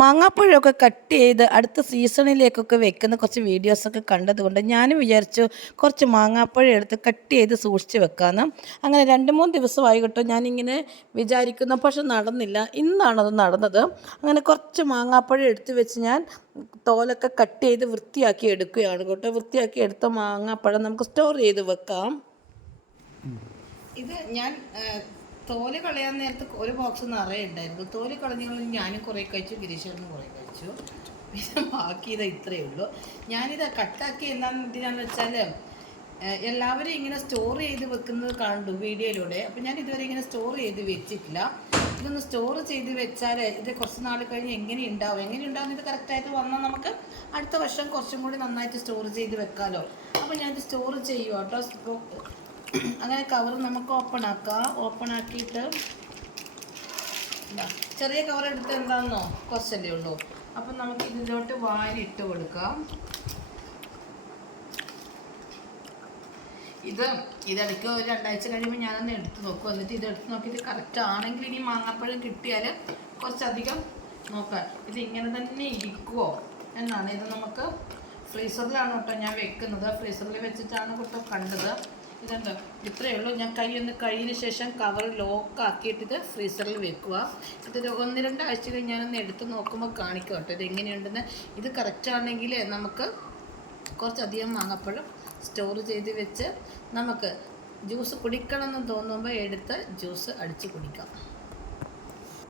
മാങ്ങാപ്പഴമൊക്കെ cut ചെയ്ത് അടുത്ത സീസണിലേക്കൊക്കെ വെക്കുന്ന കുറച്ച് വീഡിയോസൊക്കെ കണ്ടതുകൊണ്ട് ഞാനും വിചാരിച്ചു കുറച്ച് മാങ്ങാപ്പഴം എടുത്ത് കട്ട് ചെയ്ത് സൂക്ഷിച്ച് വെക്കാമെന്ന് അങ്ങനെ രണ്ട് മൂന്ന് ദിവസമായി കേട്ടോ ഞാനിങ്ങനെ വിചാരിക്കുന്നു. പക്ഷെ നടന്നില്ല. ഇന്നാണത് നടന്നത്. അങ്ങനെ കുറച്ച് മാങ്ങാപ്പഴം എടുത്ത് വെച്ച് ഞാൻ തോലൊക്കെ കട്ട് ചെയ്ത് വൃത്തിയാക്കി എടുക്കുകയാണ് കേട്ടോ. വൃത്തിയാക്കി എടുത്ത മാങ്ങാപ്പഴം നമുക്ക് സ്റ്റോർ ചെയ്ത് വെക്കാം. ഇത് ഞാൻ തോൽ കളയാൻ നേരത്ത് ഒരു ബോക്സ് നിറയെ ഉണ്ടായിരുന്നു തോൽ കളഞ്ഞു ഞാനും കുറേ കഴിച്ചു ഗിരീശ്വരനും കുറേ കഴിച്ചു. പിന്നെ ബാക്കി ഇത് ഇത്രയേ ഉള്ളൂ. ഞാനിത് കട്ടാക്കി എന്താണെന്ന് എന്തിനാന്ന് വെച്ചാൽ എല്ലാവരും ഇങ്ങനെ സ്റ്റോർ ചെയ്ത് വെക്കുന്നത് കണ്ടു വീഡിയോയിലൂടെ. അപ്പൊ ഞാൻ ഇതുവരെ ഇങ്ങനെ സ്റ്റോർ ചെയ്ത് വെച്ചിട്ടില്ല. ഇതൊന്ന് സ്റ്റോർ ചെയ്ത് വെച്ചാൽ ഇത് കുറച്ച് നാൾ കഴിഞ്ഞ് എങ്ങനെ ഉണ്ടാവും എങ്ങനെ ഉണ്ടാവും ഇത് കറക്റ്റായിട്ട് വന്നാൽ നമുക്ക് അടുത്ത വർഷം കുറച്ചും കൂടി നന്നായിട്ട് സ്റ്റോർ ചെയ്ത് വെക്കാമല്ലോ അപ്പോൾ ഞാനിത് സ്റ്റോർ ചെയ്യുക കേട്ടോ അങ്ങനെ കവർ നമുക്ക് ഓപ്പൺ ആക്കാം. ഓപ്പൺ ആക്കിയിട്ട് ചെറിയ കവർ എടുത്ത് എന്താണെന്നോ കുറച്ചല്ലേ ഉള്ളൂ. അപ്പം നമുക്ക് ഇതിലോട്ട് വാരി ഇട്ട് കൊടുക്കാം. ഇത് ഇതെടുക്കുക ഒരു രണ്ടാഴ്ച കഴിയുമ്പോൾ ഞാനൊന്ന് എടുത്ത് നോക്കും. എന്നിട്ട് ഇത് എടുത്ത് നോക്കിയിട്ട് കറക്റ്റ് ആണെങ്കിൽ ഇനി മാങ്ങാപ്പഴം കിട്ടിയാൽ കുറച്ചധികം നോക്കാം. ഇത് ഇങ്ങനെ തന്നെ ഇരിക്കുമോ എന്നാണ്. ഇത് നമുക്ക് ഫ്രീസറിലാണ് കേട്ടോ ഞാൻ വെക്കുന്നത്. ഫ്രീസറിൽ വെച്ചിട്ടാണ് കേട്ടോ കണ്ടത്. ഇതുണ്ട് ഇത്രയേ ഉള്ളൂ. ഞാൻ കൈ ഒന്ന് കഴിഞ്ഞ ശേഷം കവർ ലോക്ക് ആക്കിയിട്ട് ഇത് ഫ്രീസറിൽ വെക്കുക. ഇത് ഒന്ന് രണ്ടാഴ്ച കഴിഞ്ഞ് ഞാനൊന്ന് എടുത്ത് നോക്കുമ്പോൾ കാണിക്കും കേട്ടോ ഇതെങ്ങനെയുണ്ടെന്ന് ഇത് കറക്റ്റാണെങ്കിൽ നമുക്ക് കുറച്ചധികം മാങ്ങപ്പഴം സ്റ്റോർ ചെയ്ത് വെച്ച് നമുക്ക് ജ്യൂസ് കുടിക്കണം എന്ന് തോന്നുമ്പോൾ എടുത്ത് ജ്യൂസ് അടിച്ച് കുടിക്കാം.